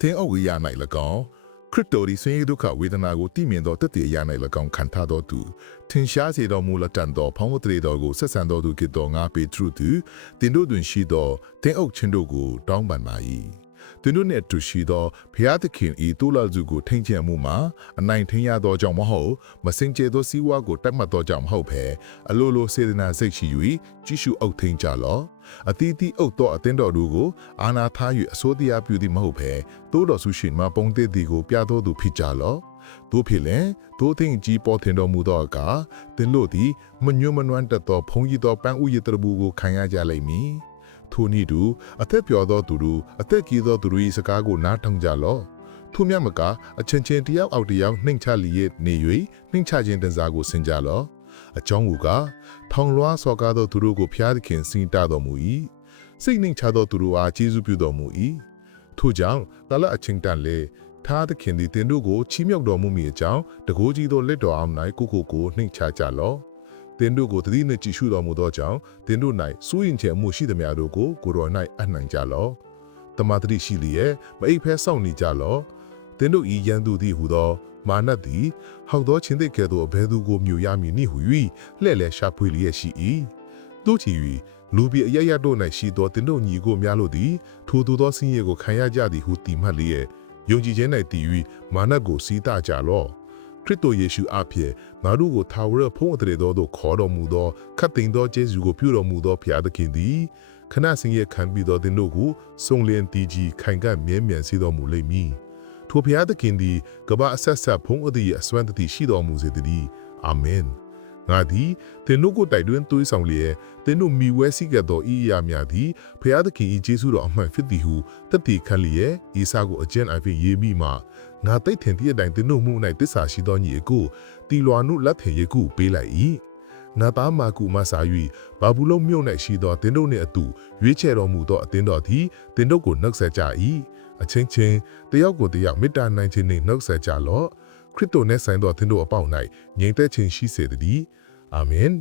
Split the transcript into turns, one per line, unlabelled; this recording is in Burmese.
သင်အုပ်ရနိုင်၎င်းခရစ်တော်ဒီဆင်းရဲဒုက္ခဝေဒနာကိုတည်မြင်သောတသက်ရနိုင်၎င်းခံထားတော်သူထင်ရှားစေတော်မူလက်တန်သောဖောင်းဝတ္တရေတော်ကိုဆက်ဆံတော်သူကတော်ငါပေထရုသူတင်တို့တွင်ရှိသောတင်အုပ်ချင်းတို့ကိုတောင်းပန်ပါ၏ တင်တို့နှင့်အတူရှိသောဘုရားသခင်ဤတူလာစုကိုထိန်ချင်မှုမှာအနိုင်ထင်ရသောကြောင့်မဟုတ်မစင်ကြဲသောစီးဝါကိုတက်မှတ်သောကြောင့်မဟုတ်ဘဲအလိုလိုစေတနာစိတ်ရှိ၍ကြီးစုအုပ်ထိန်ကြလော့အတီးတီးအုပ်သောအသင်းတော်တို့ကိုအာနာထား၍အစိုးတရားပြုသည်မဟုတ်ဘဲတိုးတော်ဆုရှင်မှာပုံသေးသည်ကိုပြသောသူဖြစ်ကြလော့တို့ဖြစ်လင်တို့သင်ကြီးပေါ်ထင်တော်မူသောအခါသင်တို့သည်မညွတ်မနွမ်းတတ်သောဖုံးကြီးသောပန်းဥယျာတရဘူးကိုခံရကြလိမ့်မည် ထိုနည်းတူအသက်ပျော်သောသူတို့အသက်ကြီးသောသူတို့၏စကားကိုနားထောင်ကြလော့ထို့မြတ်မကအချင်းချင်းတယောက်အောက်တယောက်နှိမ်ချလျက်နေ၍နှိမ်ချခြင်းတန်စာကိုဆင်ကြလော့အကြောင်းမူကားထောင်လွှားစော်ကားသောသူတို့ကိုဖျားသခင်စင်တတော်မူ၏စိတ်နှိမ်ချသောသူတို့အားကျေးဇူးပြုတော်မူ၏ထို့ကြောင့်တလအချင်းတန်လေထားသခင်သည်တင်တို့ကိုချီးမြှောက်တော်မူမည်အကြောင်းတကိုးကြီးသောလက်တော်အောင်၌ကိုကိုကိုနှိမ်ချကြလော့ တင်တို့ကိုတတိနှင့်ကြည်ရှုတော်မူသောကြောင့်တင်တို့၌စိုးရင်ချေမှုရှိသမျှတို့ကိုကိုတော်၌အနှံကြလော့တမန်တတိရှိလျက်မအိပ်ဖဲစောင့်နေကြလော့တင်တို့ဤရန်သူသည်ဟူသောမာနသည်ဟောက်သောချင်းသိကဲ့သို့အဘဲသူကိုမြူရမည်နိဟု၍လှဲ့လဲရှာဖွေလျက်ရှိ၏တို့ချီ၍လူပြည်အရရတို့၌ရှိသောတင်တို့ညီကိုများလို့သည်ထိုသူသောဆင်းရဲကိုခံရကြသည်ဟုတည်မှတ်လျက်ယုံကြည်ခြင်း၌တည်၍မာနကိုစီးတာကြလော့ ခရစ်တော်ယေရှုအဖျေငါတို့ကိုထာဝရဖုံးအထည်တော်သို့ခေါ်တော်မူသောခတ်သိမ်းသောကျေးဇူးကိုပြုတော်မူသောဘုရားသခင်သည်ခဏစင်ရဲ့ခံပြီးသောတင်တို့ကိုစုံလင်တည်ကြည်ခိုင်ကမြဲမြံစေတော်မူလိမ့်မည်ထိုဘုရားသခင်သည်ကမ္ဘာအဆက်ဆက်ဖုံးအသည့်အစွမ်းတည်းရှိတော်မူစေတည်းအာမင် ငါသည်တင်တို့ကိုတိုက်တွန်းသွေးဆောင်လျက်တင်တို့မိဝဲစည်းကပ်သောဤအရာများသည်ဘုရားသခင်၏ကျေးဇူးတော်အမှန်ဖြစ်သည်ဟုတတိခံလျက်ဤစာကိုအကျဉ်းအဖြစ်ရေးမိမှငါတိတ်ထင်သည့်အတိုင်းတင်တို့မှု၌တစ္ဆာရှိသောညီအကိုတီလွာနုလက်ထင်ရကုပေးလိုက်၏ငါသားမာကုမဆာ၍ဘာဘူးလုံးမြို့၌ရှိသောတင်တို့နှင့်အတူရွေးချယ်တော်မူသောအသင်းတော်သည်တင်တို့ကိုနှုတ်ဆက်ကြ၏အချင်းချင်းတယောက်ကိုတယောက်မေတ္တာနိုင်ခြင်းနှင့်နှုတ်ဆက်ကြလော့ ခရစ်တော်နှင့်ဆိုင်သောသင်တို့အပေါင်း၌ငြိမ်သက်ခြင်းရှိစေတည်းအာမင်